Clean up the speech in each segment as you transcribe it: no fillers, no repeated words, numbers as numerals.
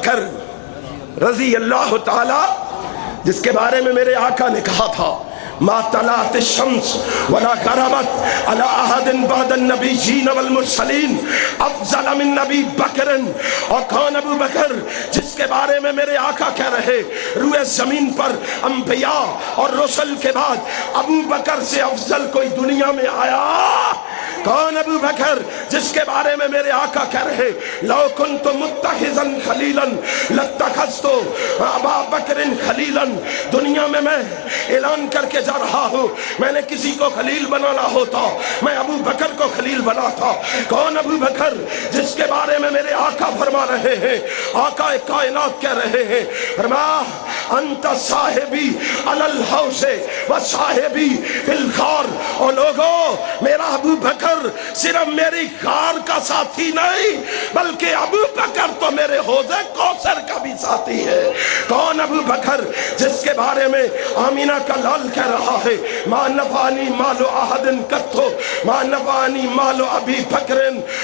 بکر رضی اللہ تعالی، جس کے بارے میں میرے آقا نے کہا تھا ما طلعت الشمس ولا غربت على احد بعد النبیین والمرسلین افضل من نبی بکر، اور کون ابو بکر جس کے بارے میں میرے آقا کہہ رہے روئے زمین پر انبیاء اور رسل کے بعد ابو بکر سے افضل کوئی دنیا میں آیا؟ کون ابو بکر جس کے بارے میں میرے آقا کہہ رہے لو کنت متخذا خلیلا لاتخذت ابا بکر خلیلا، دنیا میں اعلان کر کے جا رہا ہوں میں نے کسی کو خلیل بنانا ہوتا میں ابو بکر کو خلیل بناتا۔ کون ابو بکر جس کے بارے میں میرے آقا فرما رہے ہیں، آقا کائنات کہہ رہے ہیں، فرمایا انت صاحبی علی الحوض و صاحبی فی الغار، اور لوگوں میرا ابو بکر صرف میری غار کا ساتھی نہیں بلکہ ابو بکر تو میرے حوض کوثر کا بھی ساتھی ہے۔ کون ابو بکر جس کے بارے میں آمینہ کا لال کہہ رہا ہے ما نفعنی مال احد قط ما نفعنی مال ابی بکر،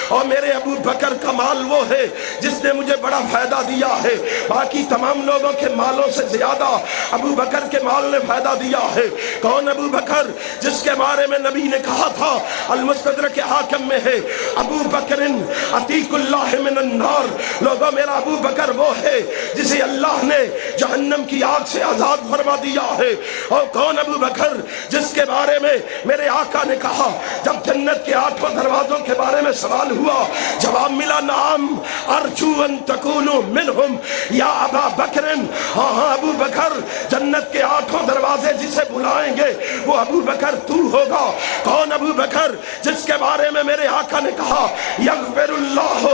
اور میرے ابو بکر کا مال وہ ہے جس نے مجھے بڑا فائدہ دیا ہے، باقی تمام لوگوں کے مالوں سے زیادہ ابو بکر کے مال نے فائدہ دیا ہے۔ کون ابو بکر جس کے بارے میں نبی نے کہا تھا المستدرک حاکم میں ہے ابو بکر عتیق اللہ من النار، لوگوں میرا ابو بکر وہ ہے جسے اللہ نے جہنم کی آگ سے آزاد فرما دیا ہے۔ اور کون ابو بکر جس کے بارے میں میرے آقا نے کہا جب جنت کے 8 دروازوں کے بارے میں سوال ہوا جواب ملا نعم ارجو ان تکونوا منہم یا ابا بکر، ہاں ہاں ابو بکر جنت کے 8 دروازے جسے بلائیں گے وہ ابو بکر تو ہوگا۔ کون ابو بکر جس کے بارے میں میرے آقا نے کہا یغفر اللہ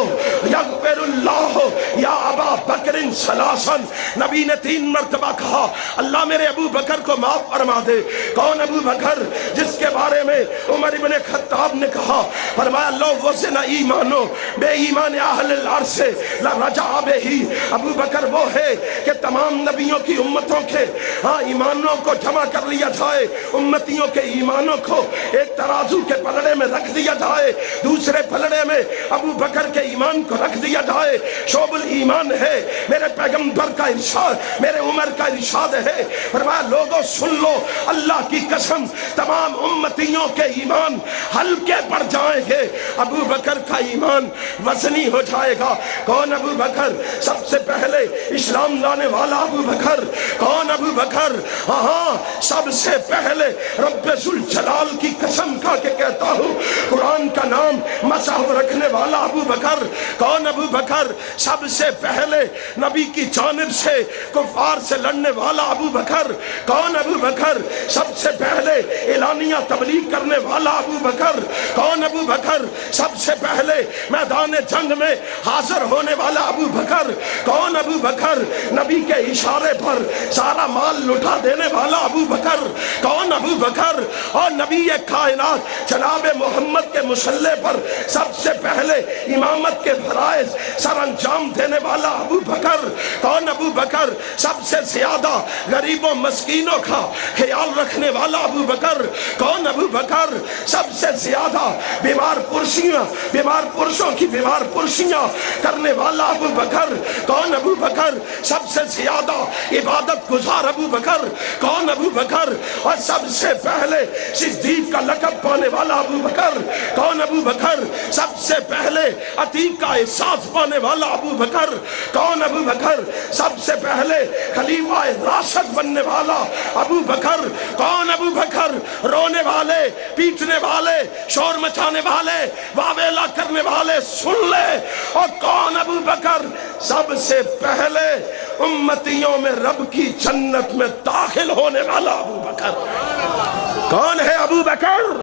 یا ابا بکر ثلاثا، نبی نے 3 مرتبہ کہا اللہ میرے ابو بکر کو معاف فرما دے۔ کون ابو بکر جس کے بارے میں عمر ابن خطاب نے کہا فرمایا لو وزن ایمانو بے ایمان اہل الارض سے لرجع بہ، ابو بکر وہ ہے کہ تمام نبیوں کی امتوں کے ایمانوں کو جمع کر لیا جائے، امتیوں کے ایمانوں کو ایک ترازو کے پلڑے میں رکھ دیا جائے، دوسرے پلڑے میں ابو بکر کے ایمان کو رکھ دیا جائے، شعب الایمان ہے میرے پیغمبر کا ارشاد، میرے عمر کا ارشاد ہے، فرمایا لوگوں سن لو اللہ کی قسم تمام امتیوں کے ایمان ہلکے پڑ جائیں گے، ابو بکر کا ایمان وزنی ہو جائے گا۔ کون ابو بکر سب سے پہلے اسلام لانے والا ابو بکر، کون ابو بکر ہاں سب سے پہلے رب ذوالجلال کی قسم کھا کے کہتا ہوں قرآن کا نام مصحف رکھنے والا ابو بکر، کون ابو بکر سب سے پہلے نبی کی جانب سے کفار سے لڑنے والا ابو بکر، کون ابو بکر سب سے پہلے اعلانیہ تبلیغ کرنے والا ابو بکر، کون ابو بکر سب سے پہلے میدان جنگ میں حاضر ہونے والا ابو بکر، کون ابو بکر نبی کے اشارے پر سارا مال لٹا دینے والا ابو بکر، کون ابو بکر اور نبی کائنات جناب محمد کے مصلی پر سب سے پہلے امامت کے فرائض سر انجام دینے والا ابو بکر، کون ابو بکر سب سے زیادہ غریبوں مسکینوں کا خیال رکھنے والا ابو بکر، کون ابو بکر سب سے زیادہ بیمار پرسوں کی بیمار پرسیاں کرنے والا ابو بکر، کون ابو بکر سب سے زیادہ عبادت گزار ابو بکر، کون ابو بکر اور سب سے پہلے صدیق کا لقب پانے والا ابو بکر، کون ابو بکر سب سے پہلے عتیق کا احساس پانے والا ابو بکر، کون ابو بکر سب سے پہلے خلیفہ راشد بننے والا ابو بکر، کون ابو بکر رونے والے پیٹنے والے شور مچانے والے واویلا کرنے والے سن لے، اور کون ابو بکر سب سے پہلے امتیوں میں رب کی جنت میں داخل ہونے والا ابو بکر۔ کون ہے ابو بکر؟